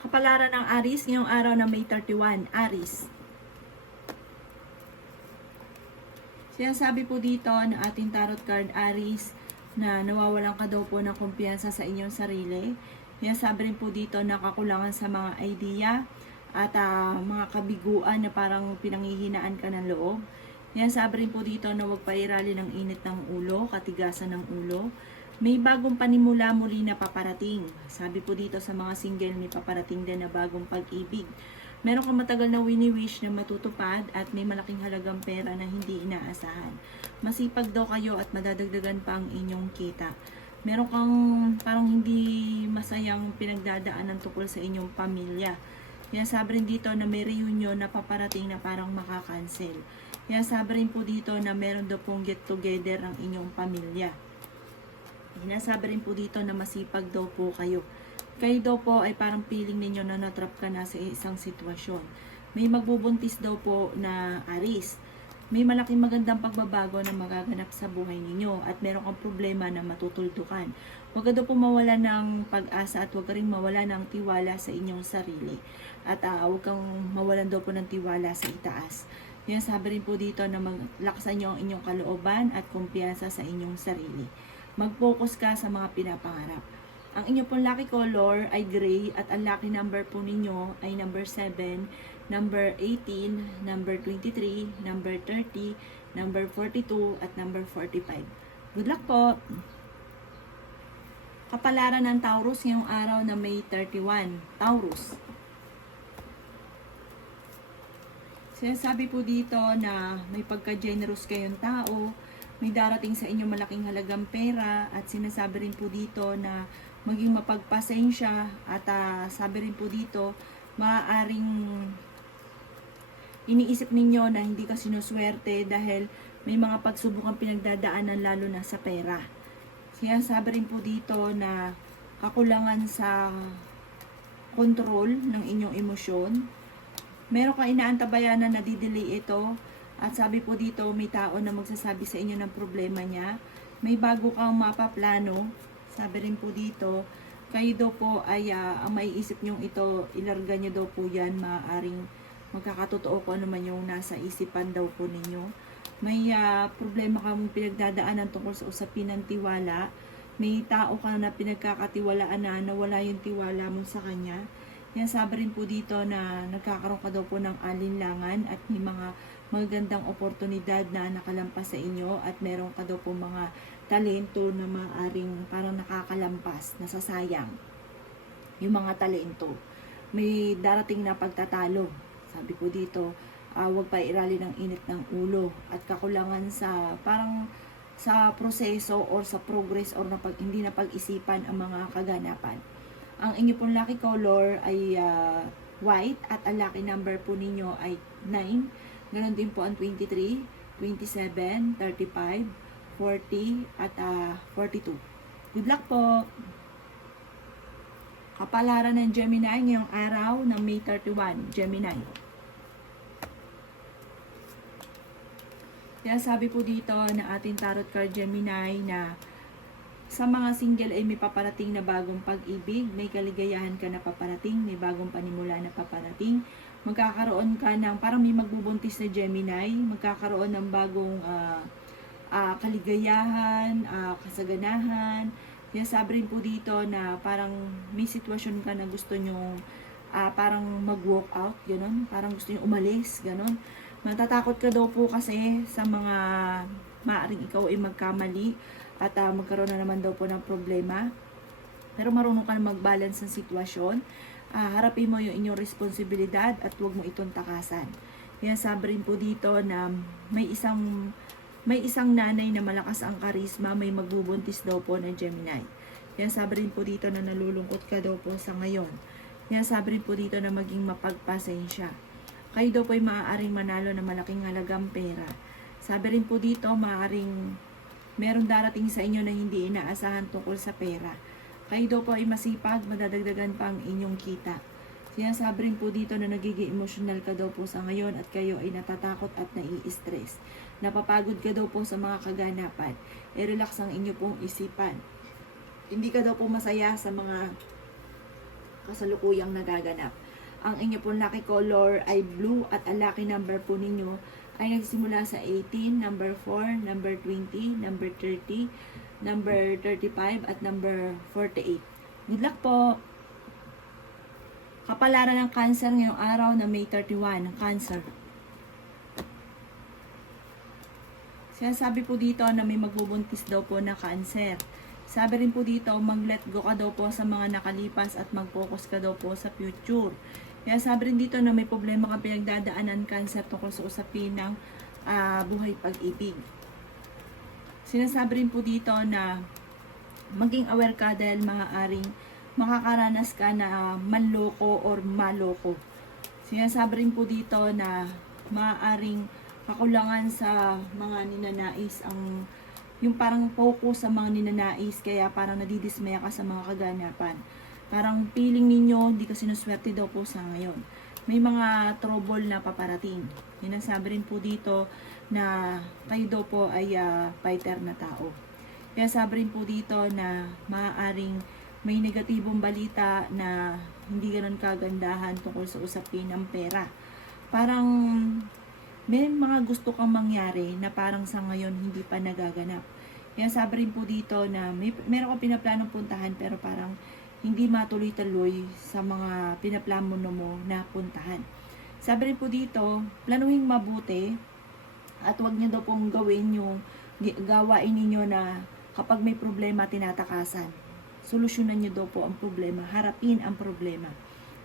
Kapalaran ng Aries ngayong araw na May 31, Aries. Sinasabi po dito na ating tarot card Aries na nawawalan ka daw po ng kumpiyansa sa inyong sarili. Sinasabi rin po dito na kakulangan sa mga idea at mga kabiguan na parang pinanghihinaan ka ng loob. Sinasabi rin po dito na huwag pairali ng init ng ulo, katigasan ng ulo. May bagong panimula muli na paparating. Sabi po dito sa mga single, may paparating din na bagong pag-ibig. Meron kang matagal na wini-wish na matutupad at may malaking halagang pera na hindi inaasahan. Masipag daw kayo at madadagdagan pa ang inyong kita. Meron kang parang hindi masayang pinagdadaanan tungkol sa inyong pamilya. Yan sabi rin dito na may reunion na paparating na parang makakancel. Yan sabi rin po dito na meron daw pong get together ang inyong pamilya. Sinasabi rin po dito na masipag daw po kayo. Kayo daw po ay parang feeling ninyo na natrap ka na sa isang sitwasyon. May magbubuntis daw po na Aries. May malaking magandang pagbabago na magaganap sa buhay ninyo at meron kang problema na matutuldukan. Huwag ka daw po mawala ng pag-asa at huwag ka rin mawala ng tiwala sa inyong sarili. At huwag kang mawalan daw po ng tiwala sa itaas. Yan sabi rin po dito na maglakasan nyo ang inyong kalooban at kumpiyansa sa inyong sarili. Mag-focus ka sa mga pinapangarap. Ang inyo pong lucky color ay gray at ang lucky number po ninyo ay number 7, number 18, number 23, number 30, number 42 at number 45. Good luck po! Kapalaran ng Taurus ngayong araw na May 31. Taurus. Sinasabi po dito na may pagka-generous kayong tao, may darating sa inyo malaking halagang pera at sinasabi rin po dito na maging mapagpasensya at sabi rin po dito maaaring iniisip ninyo na hindi ka sinuswerte dahil may mga pagsubukang pinagdadaanan lalo na sa pera. Sinasabi rin po dito na kakulangan sa control ng inyong emosyon. Meron kang inaantabayan na nadidelay ito. At sabi po dito, may tao na magsasabi sa inyo ng problema niya. May bago kang mapaplano. Sabi rin po dito, kayo daw po ay ang maiisip nyong ito, ilarga nyo daw po yan. Maaaring magkakatotoo ko ano man yung nasa isipan daw po ninyo. May problema kang pinagdadaanan tungkol sa usapin ng tiwala. May tao ka na pinagkakatiwalaan na nawala yung tiwala mo sa kanya. Yan sabi rin po dito na nagkakaroon ka daw po ng alinlangan at may mga magandang oportunidad na nakalampas sa inyo at meron ka daw po mga talento na maaring parang nakakalampas, nasasayang yung mga talento. May darating na pagtatalo. Sabi po dito, huwag pa irali ng init ng ulo at kakulangan sa parang sa proseso or sa progress or hindi na pag-isipan ang mga kaganapan. Ang inyo pong lucky color ay white at ang lucky number po ninyo ay 9. Ganon din po ang 23, 27, 35, 40 at 42. Good luck po! Kapalaran ng Gemini ngayong araw ng May 31, Gemini. Kaya sabi po dito na ating tarot card Gemini na sa mga single ay may paparating na bagong pag-ibig, may kaligayahan ka na paparating, may bagong panimula na paparating. Magkakaroon ka ng, parang may magbubuntis na Gemini, magkakaroon ng bagong kaligayahan, kasaganahan. Kaya sabi rin po dito na parang may sitwasyon ka na gusto nyong parang mag-walk out, gano'n. Parang gusto nyong umalis, gano'n. Matatakot ka daw po kasi sa mga maaaring ikaw ay magkamali at magkaroon na naman daw po ng problema. Pero marunong ka na mag-balance ng sitwasyon. Harapin mo yung inyong responsibilidad at huwag mo itong takasan. Yan sabi rin po dito na may isang nanay na malakas ang karisma, may magbubuntis daw po na Gemini. Yan sabi rin po dito na nalulungkot ka daw po sa ngayon. Yan sabi rin po dito na maging mapagpasensya. Kayo daw po ay maaaring manalo na malaking halagang pera. Sabi rin po dito maaaring meron darating sa inyo na hindi inaasahan tungkol sa pera. Kayo daw po ay masipag, madadagdagan pa ang inyong kita. Sinasabi rin po dito na nagiging emotional ka daw po sa ngayon at kayo ay natatakot at nai-stress. Napapagod ka daw po sa mga kaganapan. I-relax ang inyo pong isipan. Hindi ka daw po masaya sa mga kasalukuyang nagaganap. Ang inyo pong lucky color ay blue at ang lucky number po ninyo ay nagsimula sa 18, number 4, number 20, number 30, number 35 at number 48. Good luck po! Kapalaran ng Cancer ngayong araw na May 31, ng Cancer. Sinasabi po dito na may magbubuntis daw po na Cancer. Sabi rin po dito, mag-let go ka daw po sa mga nakalipas at mag-focus ka daw po sa future. Kaya sabi rin dito na may problema ka pinagdadaanan Cancer tungkol sa usapin ng buhay pag-ibig. Sinasabi rin po dito na maging aware ka dahil maaaring makakaranas ka na manloko or maloko. Sinasabi rin po dito na maaaring kakulangan sa mga ninanais yung parang focus sa mga ninanais kaya parang nadidismaya ka sa mga kaganapan. Parang feeling ninyo hindi ka sinuswerte daw po sa ngayon. May mga trouble na paparating. Sinasabi rin po dito na kayo daw po ay fighter na tao. Kaya sabi rin po dito na maaaring may negatibong balita na hindi ganun kagandahan tungkol sa usapin ng pera. Parang may mga gusto kang mangyari na parang sa ngayon hindi pa nagaganap. Kaya sabi rin po dito na meron kang pinaplanong puntahan pero parang hindi matuloy-tuloy sa mga pinaplano mo na puntahan. Sabi rin po dito, planuhin mabuti at huwag niyo daw pong gawin yung gawain ninyo na kapag may problema tinatakasan. Solusyonan nyo daw po ang problema, harapin ang problema.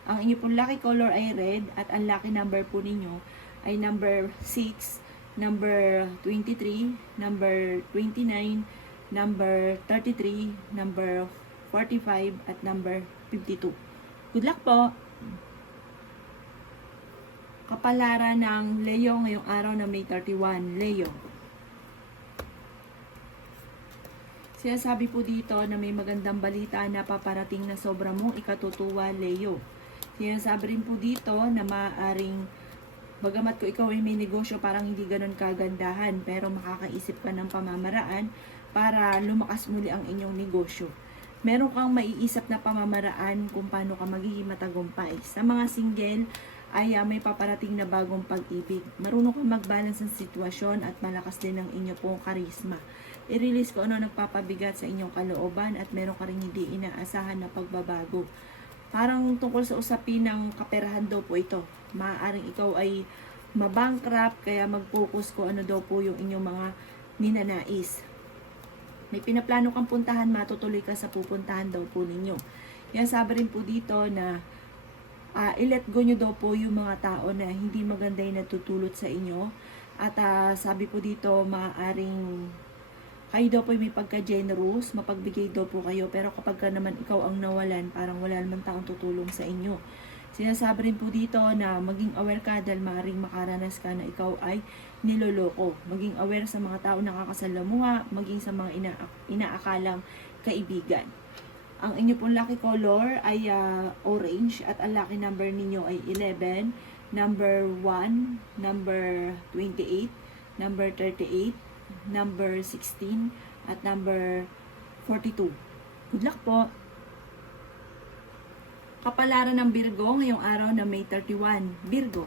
Ang inyo pong lucky color ay red at ang lucky number po ninyo ay number 6, number 23, number 29, number 33, number 45 at number 52. Good luck po! Kapalaran ng Leo ngayong araw na May 31, Leo. Sinasabi po dito na may magandang balita na paparating na sobra mong ikatutuwa, Leo. Sinasabi rin po dito na maaaring bagamat ko ikaw ay may negosyo parang hindi ganun kagandahan pero makakaisip ka ng pamamaraan para lumakas muli ang inyong negosyo. Meron kang maiisip na pamamaraan kung paano ka magiging matagumpay. Sa mga single ay may paparating na bagong pag-ibig. Marunong kang mag-balance ng sitwasyon at malakas din ang inyo pong karisma. I-release ko ano nagpapabigat sa inyong kalooban at meron ka rin hindi inaasahan na pagbabago. Parang tungkol sa usapin ng kaperahan daw po ito. Maaaring ikaw ay mabankrupt kaya mag-focus ko ano daw po yung inyong mga ninanais. May pinaplano kang puntahan, matutuloy ka sa pupuntahan daw po ninyo. Yan sabi rin po dito na i-let go nyo daw po yung mga tao na hindi maganda yung natutulot sa inyo. At sabi po dito maaaring kayo daw po may pagka-generous, mapagbigay daw po kayo, pero kapag ka naman ikaw ang nawalan, parang wala naman taong tutulong sa inyo. Sinasabi rin po dito na maging aware ka dahil maaaring makaranas ka na ikaw ay niloloko. Maging aware sa mga tao nakakasalamuha, maging sa mga inaakalang kaibigan. Ang inyo pong lucky color ay orange at ang lucky number ninyo ay 11, number 1, number 28, number 38, number 16 at number 42. Good luck po! Kapalaran ng Virgo ngayong araw na May 31. Virgo.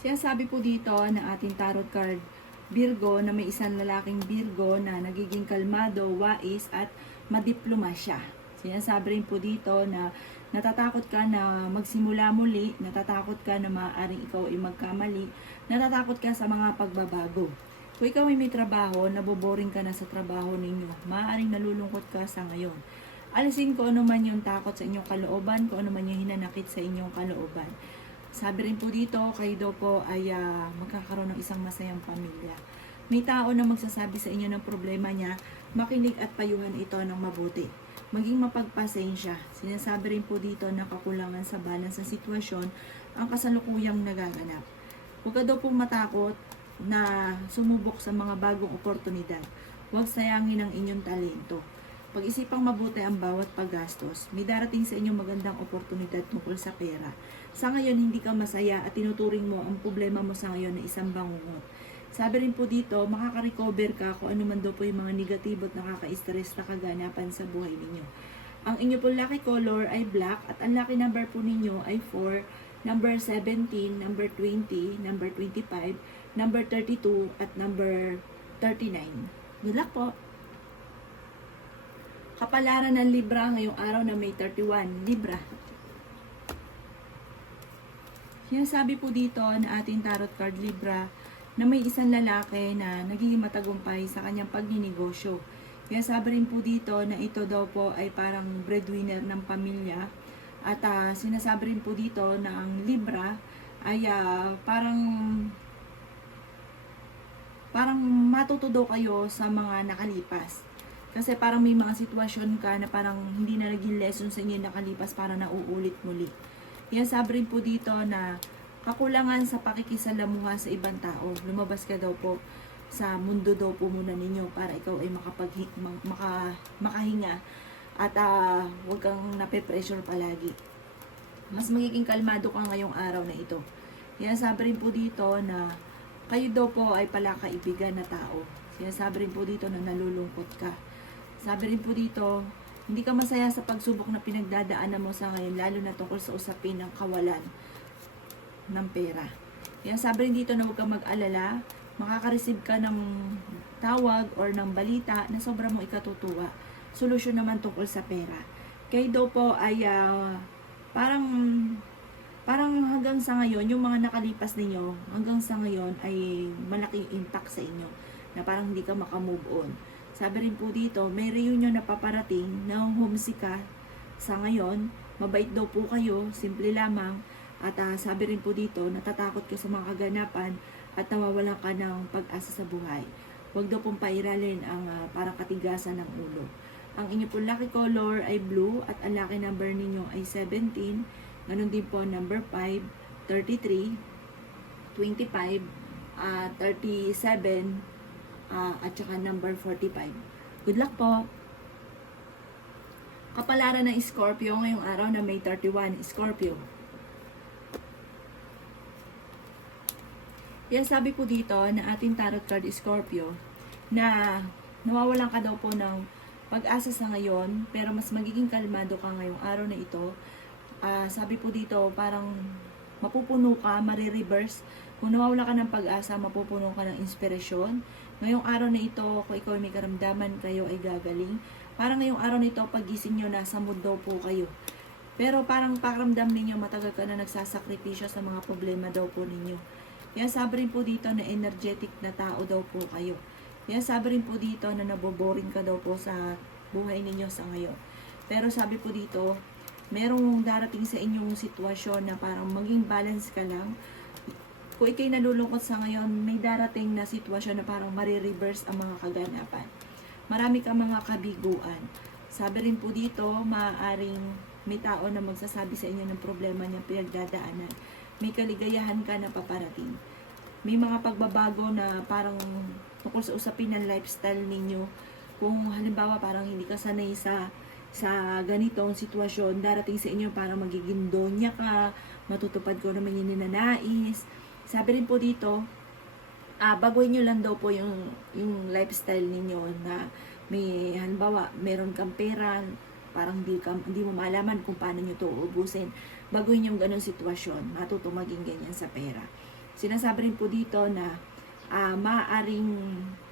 Sinasabi po dito na ating tarot card Virgo na may isang lalaking Virgo na nagiging kalmado, wais at madiplomasya. Sinasabi rin po dito na natatakot ka na magsimula muli, natatakot ka na maaaring ikaw ay magkamali, natatakot ka sa mga pagbabago. Kung ikaw ay may trabaho, naboboring ka na sa trabaho ninyo, maaaring nalulungkot ka sa ngayon. Alisin ko ano man yung takot sa inyong kalooban, kung ano man yung hinanakit sa inyong kalooban. Sabi rin po dito, kayo daw po ay magkakaroon ng isang masayang pamilya. May tao na magsasabi sa inyo ng problema niya, makinig at payuhan ito ng mabuti. Maging mapagpasensya. Sinasabi rin po dito na kakulangan sa balance sa sitwasyon ang kasalukuyang nagaganap. Huwag ka daw pong matakot na sumubok sa mga bagong oportunidad. Huwag sayangin ang inyong talento. Pag-isipang mabuti ang bawat paggastos. May darating sa inyong magandang oportunidad tungkol sa pera. Sa ngayon, hindi ka masaya at tinuturing mo ang problema mo sa ngayon na isang bangungot. Sabi rin po dito, makaka-recover ka kung ano man daw po yung mga negatibo at nakaka-stress na kaganapan sa buhay ninyo. Ang inyo po lucky color ay black at ang lucky number po ninyo ay 4, number 17, number 20, number 25, number 32 at number 39. Good luck po! Kapalaran ng Libra ngayong araw na May 31. Libra. Sinasabi po dito na ating tarot card Libra na may isang lalaki na nagiging matagumpay sa kanyang pagninegosyo. Kaya sabi rin po dito na ito daw po ay parang breadwinner ng pamilya. At sinasabi rin po dito na ang Libra ay parang matutudo kayo sa mga nakalipas. Kasi parang may mga sitwasyon ka na parang hindi na naging lesson sa inyo nakalipas para nauulit muli. Kaya sabi rin po dito na kakulangan sa pakikisalamuha sa ibang tao. Lumabas ka daw po sa mundo daw po muna ninyo para ikaw ay makahinga at huwag kang nape-pressure palagi. Mas magiging kalmado ka ngayong araw na ito. Kaya sabi rin po dito na kayo daw po ay palakaibigan na tao. Sinasabi rin po dito na nalulungkot ka. Sabi rin po dito, hindi ka masaya sa pagsubok na pinagdadaanan mo sa ngayon, lalo na tungkol sa usapin ng kawalan ng pera. Kaya sabi rin dito na huwag kang mag-alala, makaka-receive ka ng tawag or ng balita na sobrang mong ikatutuwa. Solusyon naman tungkol sa pera. Kayo daw po ay parang hanggang sa ngayon, yung mga nakalipas ninyo, hanggang sa ngayon ay malaking impact sa inyo na parang hindi ka makamove on. Sabi rin po dito, may reunion na paparating na homesick ka sa ngayon. Mabait daw po kayo, simple lamang. At sabi rin po dito, natatakot ka sa mga kaganapan at nawawalan ka ng pag-asa sa buhay. Huwag daw pong pairalin ang parang katigasan ng ulo. Ang inyo po lucky color ay blue at ang lucky number ninyo ay 17. Ganon din po number 5, 33, 25, 37, at saka number 45. Good luck po! Kapalaran ng Scorpio ngayong araw na May 31. Scorpio. Yan sabi po dito na ating tarot card Scorpio na nawawalan ka daw po ng pag-asa sa ngayon pero mas magiging kalmado ka ngayong araw na ito. Sabi po dito parang mapupuno ka, marireverse. Kung nawawala ka ng pag-asa, mapupuno ka ng inspirasyon. Ngayong araw na ito, kung ikaw ay may karamdaman, kayo ay gagaling. Parang ngayong araw na ito, pag-gising nyo, nasa mood daw po kayo. Pero parang pakiramdam ninyo, matagal ka na nagsasakripisyo sa mga problema daw po ninyo. Kaya sabi rin po dito na energetic na tao daw po kayo. Kaya sabi rin po dito na naboboring ka daw po sa buhay ninyo sa ngayon. Pero sabi po dito, merong darating sa inyong sitwasyon na parang maging balance ka lang. Kung ikay nalulungkot sa ngayon, may darating na sitwasyon na parang marireverse ang mga kaganapan. Marami kang mga kabiguan. Sabi rin po dito, maaaring may tao na magsasabi sa inyo ng problema niyang pinagdadaanan. May kaligayahan ka na paparating. May mga pagbabago na parang tungkol sa usapin ng lifestyle ninyo. Kung halimbawa parang hindi ka sanay sa ganitong sitwasyon, darating sa inyo parang magiging donya ka, matutupad ko naman yung ninanais. Sabi rin po dito, baguhin nyo lang daw po yung lifestyle ninyo na may halimbawa, meron kang pera, parang hindi mo malaman kung paano nyo to uubusin. Baguhin yung ganong sitwasyon, matuto maging ganyan sa pera. Sinasabi rin po dito na maaaring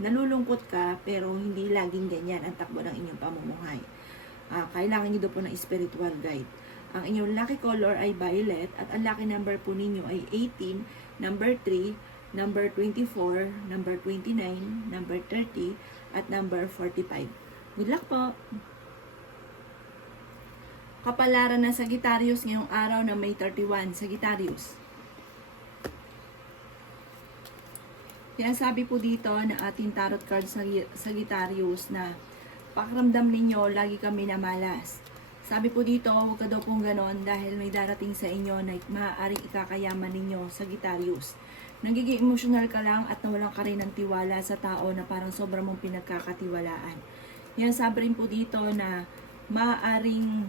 nalulungkot ka pero hindi laging ganyan ang takbo ng inyong pamumuhay. Kailangan nyo daw po ng spiritual guide. Ang inyong lucky color ay violet at ang lucky number po ninyo ay 18, number 3, number 24, number 29, number 30, at number 45. Good luck po! Kapalaran ng Sagittarius ngayong araw na May 31. Sagittarius. Kaya sabi po dito na ating tarot card sa Sagittarius na pakiramdam ninyo, lagi kami na malas. Sabi po dito, huwag ka daw pong ganon dahil may darating sa inyo na maaaring ikakayaman ninyo, Sagittarius. Nagiging emotional ka lang at nawalan ka rin ng tiwala sa tao na parang sobrang mong pinagkakatiwalaan. Yan sabi rin po dito na maaaring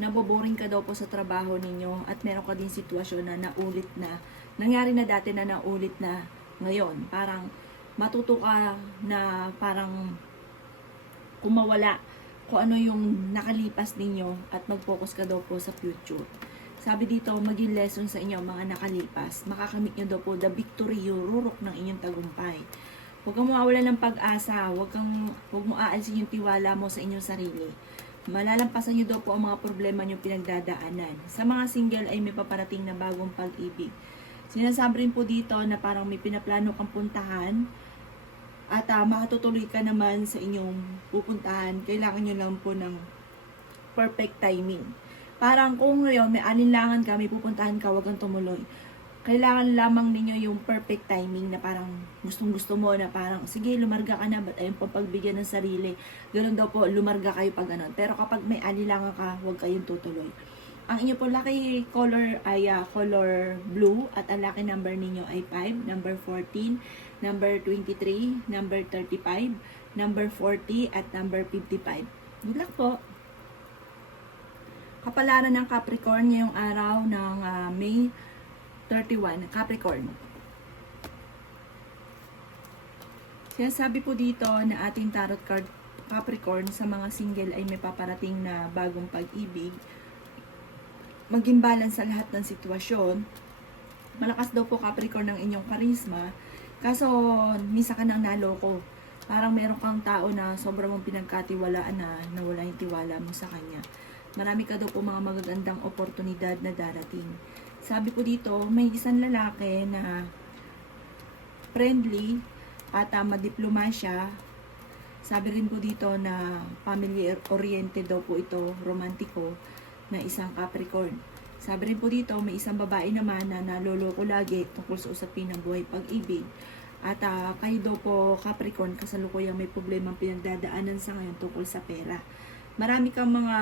naboboring ka daw po sa trabaho ninyo at meron ka din sitwasyon na naulit na, nangyari na dati na naulit na ngayon. Parang matuto ka na parang kumawala kung ano yung nakalipas ninyo at mag-focus ka daw po sa future. Sabi dito, maging lesson sa inyo mga nakalipas. Makakamit nyo daw po the victory, yung rurok ng inyong tagumpay. Huwag kang mawawala ng pag-asa, huwag mo aalsin yung tiwala mo sa inyong sarili. Malalampasan nyo daw po ang mga problema nyo pinagdadaanan. Sa mga single ay may paparating na bagong pag-ibig. Sinasabi rin po dito na parang may pinaplano kang puntahan at makatutuloy ka naman sa inyong pupuntahan. Kailangan nyo lang po ng perfect timing. Parang kung ngayon may alinlangan ka, may pupuntahan ka, huwag kang tumuloy. Kailangan lamang ninyo yung perfect timing na parang gustong-gusto mo na parang, sige, lumarga ka na, ba't ayun pa pagbigyan ng sarili. Ganun daw po, lumarga kayo pag ganun. Pero kapag may alinlangan ka, huwag kayong tutuloy. Ang inyo po lucky color ay color blue at ang lucky number ninyo ay 5, number 14, number 23, number 35, number 40 at number 55. Good luck po! Kapalaran ng Capricorn ngayong araw ng May 31, Capricorn. Sinasabi po dito na ating tarot card Capricorn sa mga single ay may paparating na bagong pag-ibig. Maging balance sa lahat ng sitwasyon. Malakas daw po Capricorn ng inyong karisma. Kaso, misa ka nang naloko. Parang meron kang tao na sobrang mong pinagkatiwalaan na nawala yung tiwala mo sa kanya. Marami ka daw po mga magagandang oportunidad na darating. Sabi ko dito, may isang lalaki na friendly at madiplomasya. Sabi rin po dito na family-oriented daw po ito, romantiko, na isang Capricorn. Sabi rin po dito, may isang babae naman na naloloko lagi tungkol sa usapin ng buhay pag-ibig. At kayo daw po, Capricorn, kasalukuyang may problemang pinagdadaanan sa ngayon tungkol sa pera. Marami kang mga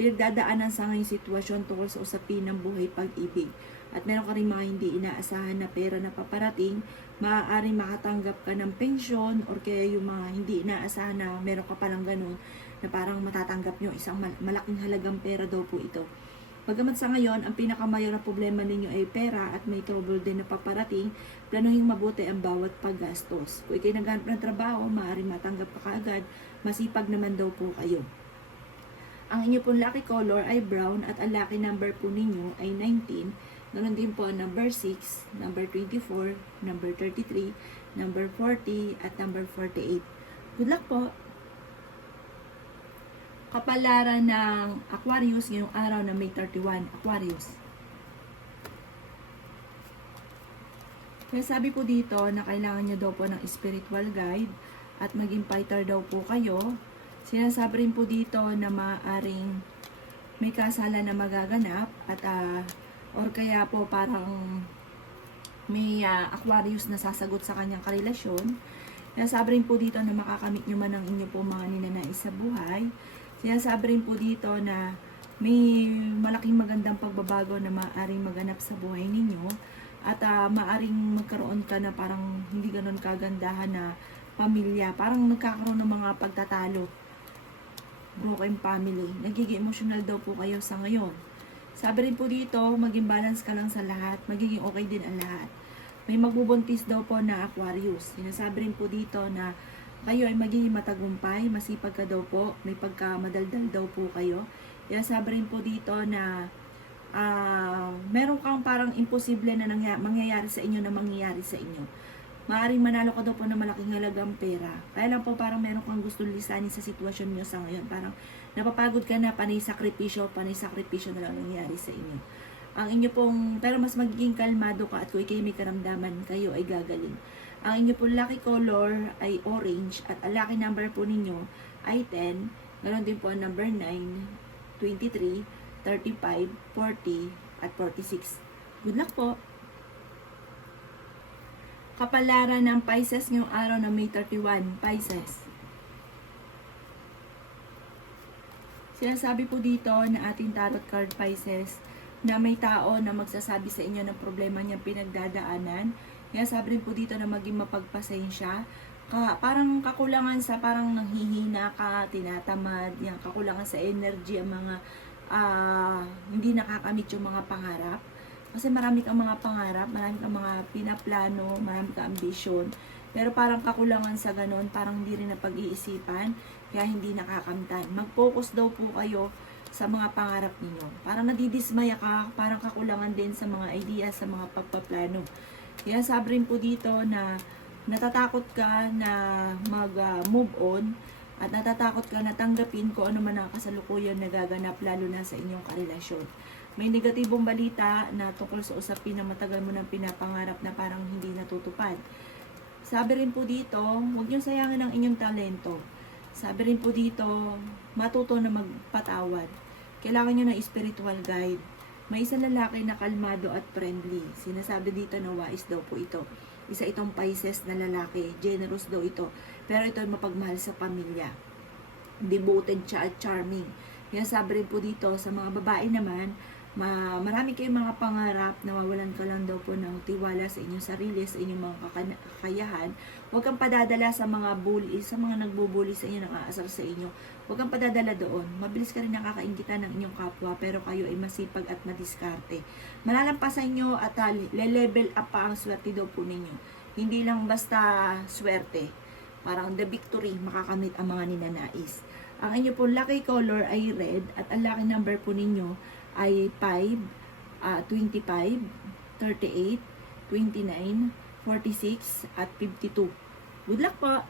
pinagdadaanan sa ngayong sitwasyon tungkol sa usapin ng buhay pag-ibig. At meron ka rin mga hindi inaasahan na pera na paparating, maaaring makatanggap ka ng pensyon or kaya yung mga hindi inaasahan na meron ka palang ganun na parang matatanggap nyo isang malaking halagang pera daw po ito. Bagamat sa ngayon, ang pinakamayor na problema ninyo ay pera at may trouble din na paparating, planuhin mabuti ang bawat paggastos. Kung ikay naghanap ng trabaho, maaaring matanggap ka kaagad, masipag naman daw po kayo. Ang inyo pong lucky color ay brown at ang lucky number po ninyo ay 19. Ganon din po ang number 6, number 24, number 33, number 40 at number 48. Good luck po! Kapalaran ng Aquarius ngayong araw na May 31, Aquarius. Kaya sabi po dito na kailangan nyo daw po ng spiritual guide at maging fighter daw po kayo. Sinasabi rin po dito na maaaring may kasalan na magaganap at or kaya po parang may Aquarius na sasagot sa kanyang karelasyon. Sinasabi rin po dito na makakamit nyo man ang inyo po mga ninanais sa buhay. Sinasabi rin po dito na may malaking magandang pagbabago na maaaring maganap sa buhay ninyo at maaaring magkaroon ka na parang hindi ganon kagandahan na pamilya. Parang nagkakaroon ng mga pagtatalo. Broken family. Nagiging emotional daw po kayo sa ngayon. Sabi rin po dito, maging balance ka lang sa lahat. Magiging okay din ang lahat. May magbubuntis daw po na Aquarius. Sinasabi rin po dito na kayo ay magiging matagumpay, masipag ka daw po, may pagkamadaldal daw po kayo. Sinasabi rin po dito na meron kang parang imposible na mangyayari sa inyo na mangyayari sa inyo. Maaaring manalo ka daw po ng malaking halagang pera. Kaya lang po parang meron kang gusto lisanin sa sitwasyon nyo sa ngayon. Parang napapagod ka na, panay sakripisyo na lang nangyayari sa inyo. Ang inyo pong, pero mas magiging kalmado ka at kung ikay may karamdaman, kayo ay gagaling. Ang inyo pong lucky color ay orange at ang lucky number po ninyo ay 10. Ganon din po ang number 9, 23, 35, 40 at 46. Good luck po! Kapalaran ng Pisces ngayong araw na May 31, Pisces. Sinasabi po dito na ating tarot card Pisces na may tao na magsasabi sa inyo ng problema niyang pinagdadaanan. Kaya sabi rin po dito na maging mapagpasensya. Parang kakulangan sa parang nanghihina ka, tinatamad, yan, kakulangan sa energy ang mga hindi nakakamit yung mga pangarap. Kasi marami kang mga pangarap, marami kang mga pinaplano, marami kang ambisyon. Pero parang kakulangan sa ganon, parang hindi rin napag-iisipan, kaya hindi nakakamtan. Mag-focus daw po kayo sa mga pangarap ninyo. Parang nadidismaya ka, parang kakulangan din sa mga idea, sa mga pagpaplano. Kaya sabi rin po dito na natatakot ka na mag-move on at natatakot ka na tanggapin kung ano man ang kasalukuyan na gaganap lalo na sa inyong karelasyon. May negatibong balita na tungkol sa usapin na matagal mo nang pinapangarap na parang hindi natutupad. Sabi rin po dito, huwag niyong sayangin ang inyong talento. Sabi rin po dito, matuto na magpatawad. Kailangan niyo ng spiritual guide. May isang lalaki na kalmado at friendly. Sinasabi dito na wais daw po ito. Isa itong Pisces na lalaki. Generous daw ito. Pero ito ay mapagmahal sa pamilya. Devoted siya at charming. Kaya sabi rin po dito, sa mga babae naman, marami kayong mga pangarap, nawawalan ka lang daw po ng tiwala sa inyong sarili, sa inyong mga kakayahan. Huwag kang padadala sa mga bully, sa mga nagbubuli sa inyo, nang-aasar sa inyo. Huwag kang padadala doon. Mabilis ka rin nakakainggitan ng inyong kapwa, pero kayo ay masipag at madiskarte. Malalampasan nyo at le-level up pa ang swerte daw po ninyo. Hindi lang basta swerte. Parang the victory, makakamit ang mga ninanais. Ang inyo po lucky color ay red at ang lucky number po ninyo ay 5, 25, 38, 29, 46 at 52. Good luck po!